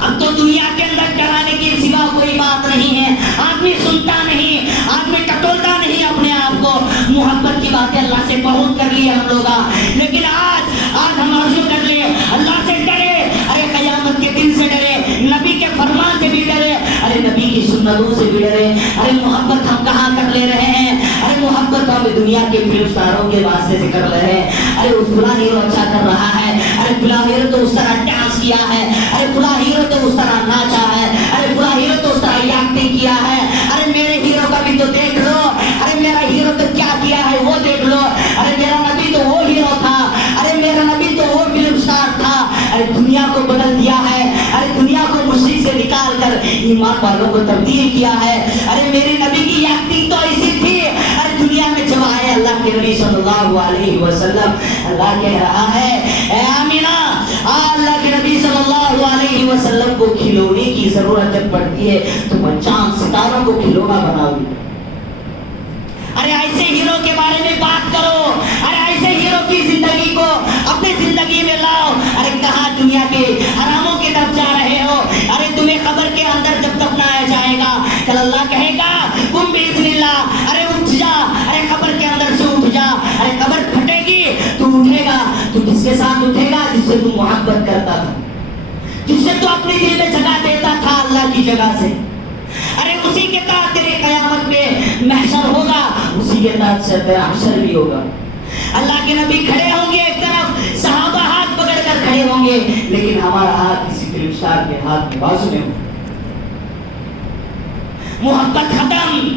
اب تو دنیا کے اندر ڈرانے کی سوا کوئی بات نہیں ہے. آدمی سنتا نہیں، آدمی ٹٹولتا نہیں اپنے آپ کو. محبت کی باتیں اللہ سے بہت کر لی ہم لوگ، لیکن آج ہم عرض کر لیں اللہ سے ڈرے. ارے قیامت کے دن سے ڈرے، نبی کے فرمان سے بھی ڈرے، ارے نبی کی سنتوں سے بھی ڈرے. ارے محبت ہم کہاں کر لے رہے ہیں؟ ارے محبت ہم دنیا کے فلم سٹاروں کے واسطے سے کر رہے ہیں. ارے اس فلاں ہیرو اچھا کر رہا ہے، ارے فلاں ہیرو تو اس طرح ڈانس کیا ہے، ارے فلاں ہیرو تو اس طرح ناچا ہے، ارے فلاں ہیرو تو اس طرح ایکٹنگ کیا ہے. ارے میرے ہیرو کا بھی تو دیکھ لو، ارے میرا ہیرو تو کیا کیا ہے وہ دیکھ لو. ارے میرا نبی تو وہ ہیرو تھا، ارے میرا نبی تو وہ فلم سٹار تھا. ارے دنیا کو بدل دیا ہے، ارے دنیا کو مشرک سے نکال کر ایمان والوں کو تبدیل کیا ہے. ارے میرے نبی کی ایکٹنگ تو ایسی تھی. ارے دنیا میں جب آئے اللہ کے نبی صلی اللہ علیہ وسلم، اللہ کہہ رہا ہے اے آمینہ، اللہ کے نبی صلی اللہ علیہ وسلم کو کھلونے کی ضرورت جب پڑتی ہے تو میں چاند ستاروں کو کھلونا بناؤں. ارے ایسے ہیرو کے بارے میں بات کرو، ارے ایسے ہیرو کی زندگی کو اپنی زندگی میں لاؤ. ارے کہاں دنیا کے حراموں کی طرف جا رہے ہو؟ ارے تمہیں قبر کے اندر جب دفنایا جائے گا کل اللہ کہے گا تم باذن اللہ، ارے اٹھ جا، ارے قبر کے اندر سے اٹھ جا. ارے قبر پھٹے گی تو اٹھے گا تو کس کے ساتھ اٹھے گا؟ جس سے تم محبت کرتا تھا، جس سے تو اپنے دل میں جگہ دیتا تھا اللہ کی جگہ سے. ارے اسی کے تحت تیرے قیامت میں محشر ہوگا، اسی کے تحت تیرا حشر بھی ہوگا. اللہ کے نبی کھڑے ہوں گے ایک طرف، صحابہ ہاتھ پکڑ کر کھڑے کھڑے ہوں گے لیکن ہمارا ہاتھ کسی فلم اسٹار کے ہاتھ میں بازو میں ہو. محبت ختم،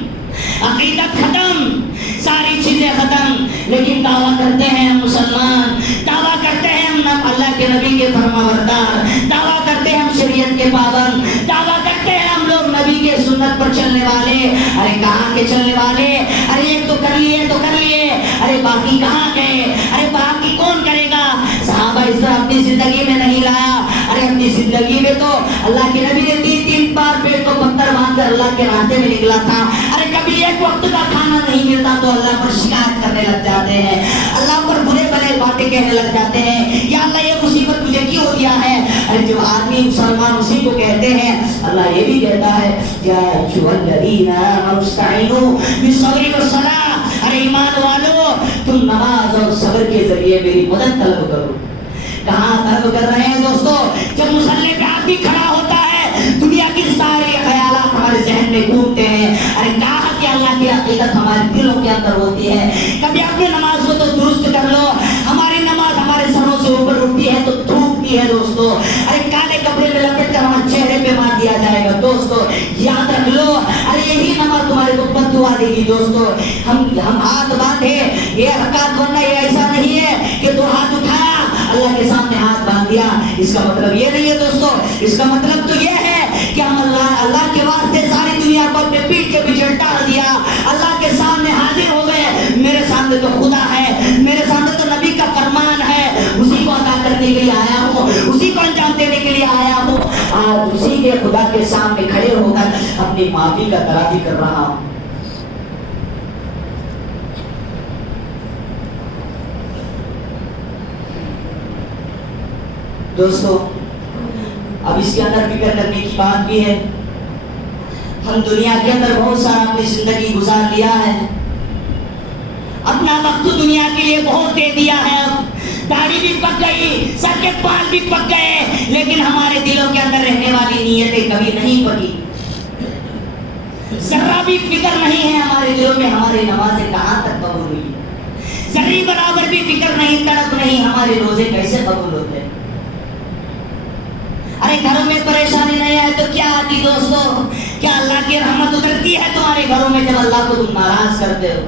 عقیدت ختم، ساری چیزیں ختم، لیکن دعویٰ کرتے ہیں ہم مسلمان، دعویٰ کرتے ہیں ہم اللہ کے نبی کے فرما بردار، دعویٰ کرتے ہیں ہم شریعت کے پابند، دعویٰ کرتے ہیں ہم لوگ نبی کے سنت پر چلنے والے. ارے کہاں کے چلنے والے؟ ارے ایک تو کر لیے تو کر لیے، ارے باقی کہاں گئے؟ ارے باقی کون کرے گا؟ صحابہ اس طرح اپنی زندگی میں نہیں لایا. ارے اپنی زندگی میں تو اللہ کے نبی نے 3 بار پیٹ کو پتھر باندھ کر اللہ کے راستے میں نکلا تھا. ارے کبھی ایک وقت کا کھانا نہیں ملتا تو اللہ پر شکایت کرنے لگ جاتے ہیں، اللہ پر برے بھلے باتیں کہنے لگ جاتے ہیں، یا اللہ یہ مصیبت مجھے کیوں دیا ہے. ارے جب آدمی مسلمان اسی کو کہتے ہیں، اللہ یہ بھی کہتا ہے یا ایھا الذین آمنوا استعینوا بالصبر والصلاۃ. ارے ایمان والو تم نماز اور صبر کے ذریعے میری مدد طلب کرو. کہاں طلب کر رہے ہیں دوستو؟ جب مصلی پہ آدمی کھڑا ہوتا ہے دنیا کی سارے خیالات ہمارے ذہن میں گھومتے ہیں. ارے کہاں کہ اللہ کی عقیدت ہمارے دلوں کے اندر ہوتی ہے. کبھی اپنے نماز کو تو درست کر لو. ہماری نماز ہمارے سروں سے اوپر اٹھتی ہے تو تھوکتی ہے دوستو. ارے کالے کپڑے میں لپٹ کر ہمارے چہرے پہ مار دیا جائے گا دوستو، یاد رکھ لو. ارے یہی نماز تمہارے کو بد دعا دے گی دوستو. ہم ہاتھ باندھے، یہ حرکات ورنہ یہ ایسا نہیں ہے کہ 2 ہاتھ اٹھایا اللہ کے سامنے ہاتھ باندھ دیا. اس کا مطلب یہ نہیں ہے دوستو. اس کا مطلب تو یہ ہے کہ ہم اللہ کے واسطے ساری دنیا کو اپنے پیٹھ کے پیچھے ڈال دیا، اللہ کے سامنے حاضر ہو گئے. میرے سامنے تو خدا ہے، میرے سامنے تو نبی کا فرمان ہے، اسی کو ادا کرنے کے لیے آیا ہوں، اسی کو انجام دینے کے لیے آیا ہوں. آج اسی کے خدا کے سامنے کھڑے ہو کر اپنی معافی کا تلافی کر رہا ہوں. دوستو اب اس کے اندر فکر کرنے کی بات بھی ہے. ہم دنیا کے اندر بہت سارا اپنی زندگی گزار لیا ہے، اپنا وقت دنیا کے لیے بہت دے دیا ہے. اب داڑھی بھی پک گئی، سر کے بال بھی پک گئے، لیکن ہمارے دلوں کے اندر رہنے والی نیتیں کبھی نہیں پکی. ذرا بھی فکر نہیں ہے ہمارے دلوں میں ہماری نمازیں کہاں تک قبول ہوئی، ذرے برابر بھی فکر نہیں، تڑپ نہیں ہمارے روزے کیسے قبول ہوتے ہیں. ارے گھروں میں پریشانی نہیں آئے تو کیا آتی دوستو؟ کیا اللہ کی رحمت اترتی ہے تمہارے گھروں میں جب اللہ کو تم ناراض کرتے ہو؟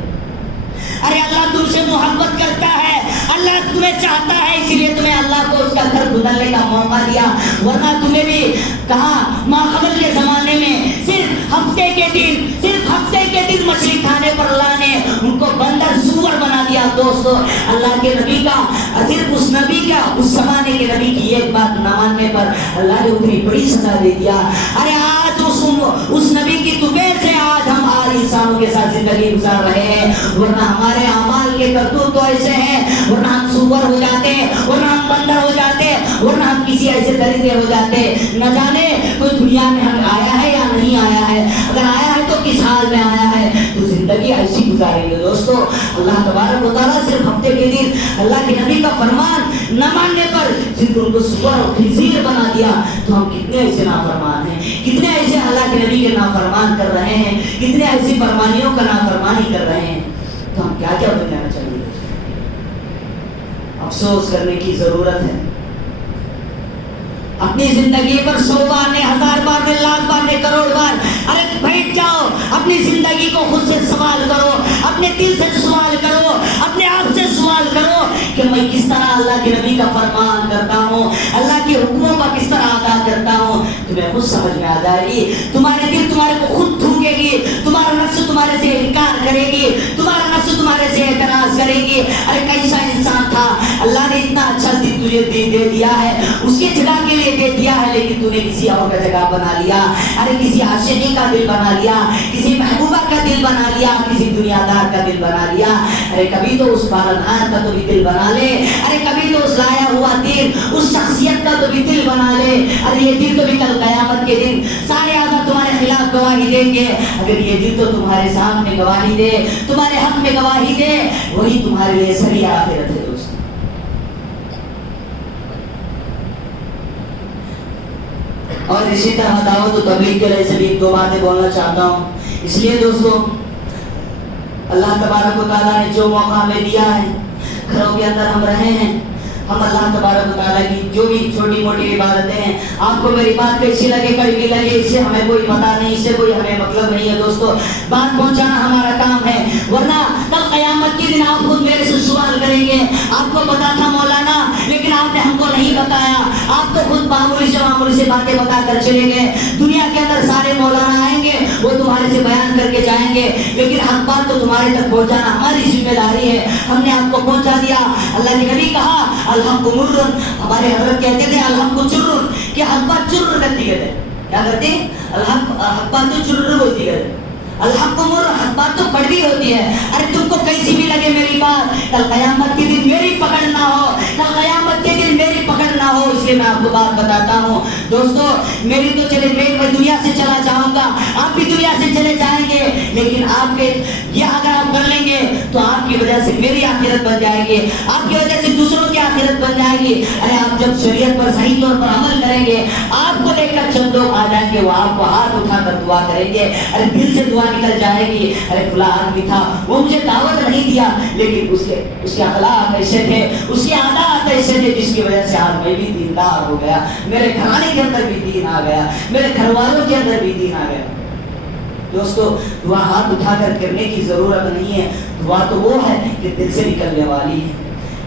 ارے اللہ تم سے محبت کرتا ہے، اللہ تمہیں چاہتا ہے، اسی لیے تمہیں اللہ کو اس کا گھر گزرنے کا موقع دیا. ورنہ تمہیں بھی کہاں ماقبل کے زمانے میں صرف ہفتے کے دن مچھلی کھانے پر لانے ان کو بندر سور بنا دیا دوستو. اللہ کے نبی کا صرف اس نبی کا اس زمانے کے نبی کی ایک بات نہ ماننے پر اللہ نے اتنی بڑی سزا دے دیا. ارے آج اس نبی کی توفیق سے آج ہم انسانوں کے ساتھ زندگی گزار رہے ہیں، ورنہ ہمارے اعمال کے کرتوت تو ایسے ہیں، ورنہ ہم سور ہو جاتے، ورنہ ہم بندر ہو جاتے، ورنہ ہم کسی ایسے درندے ہو جاتے. نہ جانے کوئی دنیا میں ہم آیا ہے یا نہیں آیا ہے، اگر آیا ہے تو کس حال میں آیا ہے. تو زندگی ایسی گزاریں گے دوستو. اللہ تبارک و تعالیٰ صرف ہفتے کے دن اللہ کے نبی کا فرمان نہ ماننے پر صرف ان کو سور اور خنزیر بنا دیا. تو ہم کتنے ایسے نافرمان ہیں، کتنے ایسے اللہ کے نبی کے نافرمان کر رہے ہیں، کتنے ایسی فرمانیوں کا نافرمانی کر رہے ہیں. تو ہم کیا کیا بنانا چاہیے؟ افسوس کرنے کی ضرورت ہے. اپنی زندگی پر 100 بار نے، 1000 بار نے، لاکھ بار نے، کروڑ بار ارے بیٹھ جاؤ، اپنی زندگی کو خود سے سوال کرو، اپنے دل سے سوال کرو، اپنے آپ سے سوال کرو کہ میں کس طرح اللہ کے نبی کا فرمان کرتا ہوں، اللہ کے حکموں کا کس طرح ادا کرتا ہوں. تمہیں خود سمجھ میں آ جائے گی. تمہارے دل تمہارے کو خود تھوکے گی، تمہارا نفس تمہارے سے انکار کرے گی، تمہارا نفس تمہارے سے اعتراض کرے گی. ارے کیسا انسان تھا، اللہ نے اتنا اچھا دل تجھے دے دیا ہے، اس کی جگہ کے لیے دے دیا ہے، لیکن تو نے کسی اور کا جگہ بنا لیا. ارے کسی عاشقی کا دل بنا لیا، کسی محبوبہ کا دل بنا لیا، کسی دنیا دار کا دل بنا لیا. ارے کبھی تو اس پالنہار کا تو بھی دل بنا لے. ارے کبھی تو اس لایا ہوا دل، اس شخصیت کا تو بھی دل بنا لے. ارے یہ دل تو بھی کل قیامت کے دن سارے اعضاء تمہارے خلاف گواہی دیں گے. اگر یہ دل تو تمہارے سامنے گواہی دے، تمہارے حق میں گواہی دے، وہی تمہارے لیے صحیح آخرت ہے دوست. اور اسی طرح دعوت و تبلیغ کے لیے سے بھی 2 باتیں بولنا چاہتا ہوں. اس لیے دوستو اللہ تبارک و تعالیٰ نے جو موقع ہمیں دیا ہے، گھروں کے اندر ہم رہے ہیں، ہم اللہ تبارک و تعالیٰ کی جو بھی چھوٹی موٹی عبادتیں ہیں، آپ کو میری بات کیسی لگے کڑوی لگے، اس سے ہمیں کوئی پتہ نہیں، اس سے کوئی ہمیں مطلب نہیں ہے دوستو، بات پہنچانا ہمارا کام ہے، ورنہ کل قیامت کے دن آپ خود میرے سے سوال کریں گے، آپ کو پتا تھا مولانا لیکن آپ نے ہم کو نہیں بتایا، آپ تو خود معمولی سے باتیں بتا کر چلے گئے، دنیا کے اندر سارے مولانا آئیں گے، وہ تمہارے سے بیان کر کے جائیں گے، لیکن حق بات تو تمہارے تک پہنچانا ہماری ذمہ داری ہے، ہم نے آپ کو پہنچا دیا۔ اللہ کے نبی کہا الحق مرن، ہمارے حضرت کہتے تھے الحق چرن، کہ حق بات چرن کرتی ہے، کیا کرتے ہیں؟ حق بات تو چرن ہوتی ہے، الحق مر، حق بات تو کڑوی ہوتی ہے، ارے تم کو کیسی بھی لگے میری بات، کل قیامت کے دن میری پکڑ نہ ہو، کل قیامت کے دن میری پکڑ نہ ہو، اس لیے میں آپ کو بات بتاتا ہوں دوستو، میری تو چلے میں دنیا سے چلا جاؤں گا، آپ بھی دنیا سے چلے جائیں گے، لیکن آپ کے یہ اگر آپ کر لیں گے تو آپ کی وجہ سے میری آخرت بن جائے گی، آپ کی وجہ سے دوسروں کی آخرت بن جائے گی۔ ارے آپ جب شریعت پر صحیح طور پر عمل کریں گے، آپ کو دیکھ کر چند لوگ آ جائیں گے، وہ آپ کو ہاتھ اٹھا کر دعا کریں گے، ارے دل سے دعا نکل جائے گی، ارے فلاں آدمی تھا وہ مجھے دعوت نہیں دیا لیکن اس کے اخلاق ایسے تھے، اس کے عادات ایسے تھے، جس کی وجہ سے آج میں بھی دیندار ہو گیا، میرے گھرانے کے اندر بھی دین آ گیا، میرے گھر والوں کے اندر بھی دین آ گیا۔ دوستو دعا ہاتھ اٹھا کر کرنے کی ضرورت نہیں ہے، دعا تو وہ ہے کہ دل سے نکلنے والی ہے۔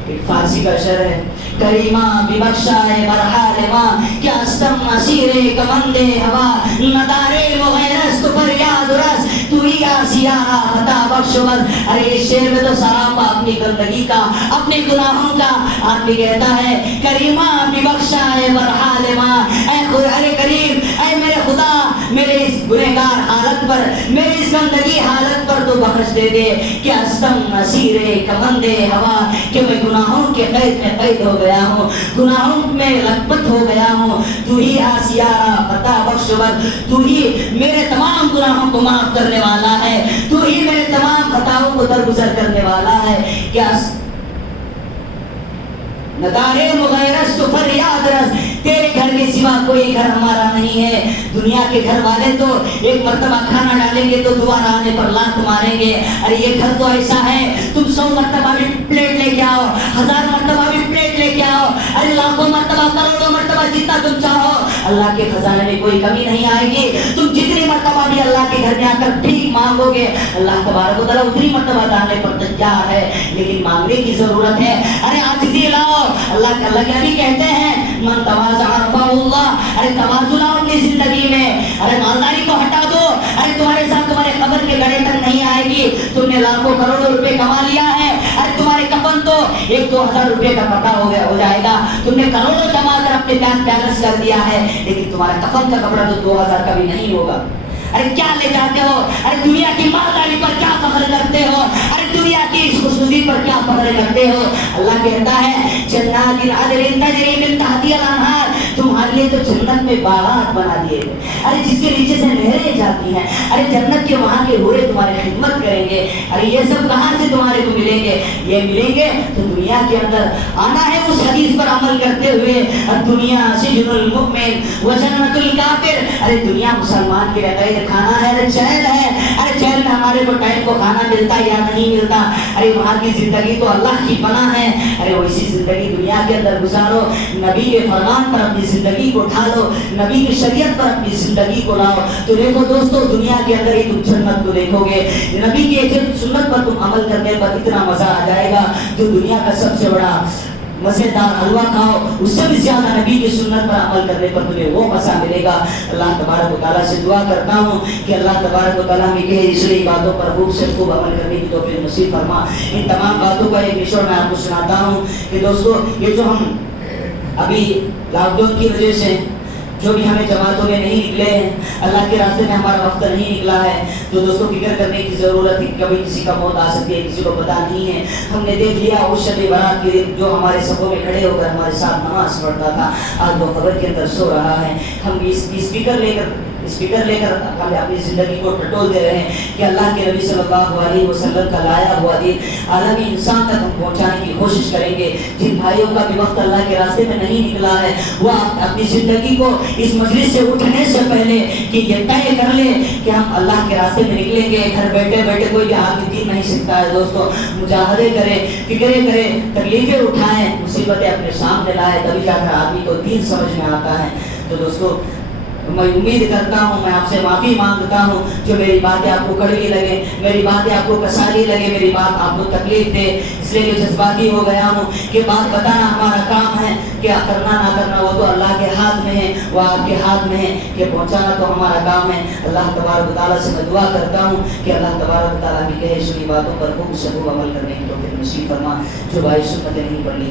ایک فارسی کا شعر ہے، کریمہ ببخشائے برحال ماں، کیا استم مسیرے کمندے ہوا، ندارے مغیرست فریاد رس، تو ہی آسیانہ خطا بخش بس۔ ارے اس شعر میں تو سراپا اپنی گندگی کا، اپنے گناہوں کا آدمی کہتا ہے، کریمہ ببخشائے برحال ماں، ارے کریم، اے میرے خدا میرے اس گنہگار حالت پر، میرے اس گندگی حالت پر تو بخش دے دے، کہ استم مسیرے کمندے ہوا، کہ میں گناہوں کے قید میں قید ہو گیا ہوں، گناہوں میں لطپت ہو گیا ہوں، تو ہی آسیارہ خطا بخش بس، تو ہی میرے تمام گناہوں کو معاف کرنے والا ہے، تو ہی میرے تمام خطاؤں کو درگزر کرنے والا ہے۔ کیا ندارے مغیرست فریاد رس، تیرے گھر کے سوا کوئی گھر ہمارا نہیں ہے۔ دنیا کے گھر والے تو ایک مرتبہ کھانا ڈالیں گے تو دوبارہ آنے پر لات ماریں گے، ارے یہ گھر تو ایسا ہے تم 100 مرتبہ بھی پلیٹ لے کے آؤ، 1000 مرتبہ بھی پلیٹ لے کے آؤ، ارے لاکھوں مرتبہ کروڑوں مرتبہ جتنا تم چاہو، اللہ کے خزانے میں کوئی کمی نہیں آئے گی۔ تم جتنی مرتبہ بھی اللہ کے گھر میں آ کر ٹھیک مانگو گے، اللہ تبارک و تعالیٰ اتنی مرتبہ ڈالنے پر تیار ہے، لیکن مانگنے کی ضرورت ہے۔ ارے عاجزی لاؤ، اللہ کے نبی کہتے ہیں من تواضع رفعہ اللہ، ارے تواضع لاؤ اپنی زندگی میں، ارے مالداری کو ہٹا دو، ارے تمہارے ساتھ تمہارے قبر کے گڑے تک نہیں آئے گی، تم نے لاکھوں کروڑوں روپے کما لیا ہے، ارے تمہارے کفن تو 1-2 ہزار روپے کا کپڑا ہو جائے گا، تم نے کروڑوں جما کر اپنے بینک بیلنس کر دیا ہے، لیکن تمہارا کفن کا کپڑا تو 2000 کا بھی نہیں ہوگا۔ ارے کیا لے جاتے ہو؟ ارے دنیا کی مالداری پر کیا فخر کرتے ہو؟ ارے دنیا کی اس خوشنودی پر کیا فخر کرتے ہو؟ اللہ کہتا ہے جنات عدن تجری من تحتها الانہار، تمہارے لیے تو جنت میں باغات بنا دیے گئے، ارے جس کے نیچے سے نہریں جاتی ہیں، ارے جنت کے وہاں کے حوریں تمہاری خدمت کریں گے، ارے یہ سب کہاں سے تمہارے کو ملیں گے؟ یہ ملیں گے تو دنیا کے اندر آنا ہے اس حدیث پر عمل کرتے ہوئے، دنیا سجن المؤمن وجنت الکافر، ارے دنیا مسلمان کے لیے کھانا ہے، ارے جیل ہے، ارے جیل میں ہمارے کو ٹائم کو کھانا ملتا یا نہیں ملتا، ارے وہاں کی زندگی تو اللہ کی پناہ ہے، ارے ویسی زندگی دنیا کے اندر گزارو، نبی کے فرمان پر اپنی زندگی کو ڈھالو، نبی کی شریعت پر اپنی زندگی کو لاؤ، تو دیکھو دوستو دنیا کے اندر ہی تم جنت کو دیکھو گے، نبی کی سنت پر تم عمل کرنے پر اتنا مزہ آ جائے گا، جو دنیا کا سب سے بڑا مزیدار حلوہ کھاؤ اس سے بھی زیادہ نبی کی سنت پر عمل کرنے پر تمہیں وہ مزہ ملے گا۔ اللہ تبارک و تعالیٰ سے دعا کرتا ہوں کہ اللہ تبارک و تعالیٰ ہمیں یہ دوسری باتوں پر خوب سے خوب عمل کرنے کی توفیق نصیب فرما۔ ان تمام باتوں کا ایک مشور میں آپ کو سناتا ہوں کہ دوستو یہ جو ہم ابھی لاک ڈاؤن کی وجہ سے جو بھی ہمیں جماعتوں میں نہیں نکلے ہیں، اللہ کے راستے میں ہمارا وقت نہیں نکلا ہے، تو دوستوں فکر کرنے کی ضرورت ہے، کبھی کسی کا موت آ سکتی ہے، کسی کو پتہ نہیں ہے۔ ہم نے دیکھ لیا اس شب برات کے دن جو ہمارے صفوں میں کھڑے ہو کر ہمارے ساتھ نماز پڑھتا تھا، آج وہ قبر کے اندر سو رہا ہے۔ ہم اس فکر لے کر اسپیکر لے کر اپنی زندگی کو ٹٹول دے رہے ہیں کہ اللہ کے نبی صلی اللہ علیہ وسلم کا لایا ہوا دین عالمی انسان تک ہم پہنچانے کی کوشش کریں گے. جن بھائیوں کا بھی وقت اللہ کے راستے میں نہیں نکلا ہے وہ اپنی زندگی کو اس مجلس سے اٹھنے سے پہلے کہ یہ طے کر لیں کہ ہم اللہ کے راستے میں نکلیں گے. گھر بیٹھے بیٹھے کوئی بھی آدمی دین نہیں سیکھتا ہے دوستو. مجاہدے کریں, فکریں کریں, تکلیفیں اٹھائیں, مصیبتیں اپنے سامنے لائیں, تبھی جا کر آدمی کو دین سمجھ میں آتا ہے. تو دوستو میں امید کرتا ہوں, میں آپ سے معافی مانگتا ہوں جو میری باتیں آپ کو کڑوی لگے, میری باتیں آپ کو کسالی لگے, میری بات آپ کو تکلیف دے, اس لیے کہ جذباتی ہو گیا ہوں کہ بات بتانا ہمارا کام ہے, کیا کرنا نہ کرنا وہ تو اللہ کے ہاتھ میں ہے, وہ آپ کے ہاتھ میں ہے, کہ پہنچانا تو ہمارا کام ہے. اللہ تبارک و تعالیٰ سے میں دعا کرتا ہوں کہ اللہ تبارک و تعالیٰ کی کہے سنی باتوں پر خوب سے خوب عمل کرنے کی توفیق نصیب فرما. جو بھائی سنتیں نہیں پڑھ لی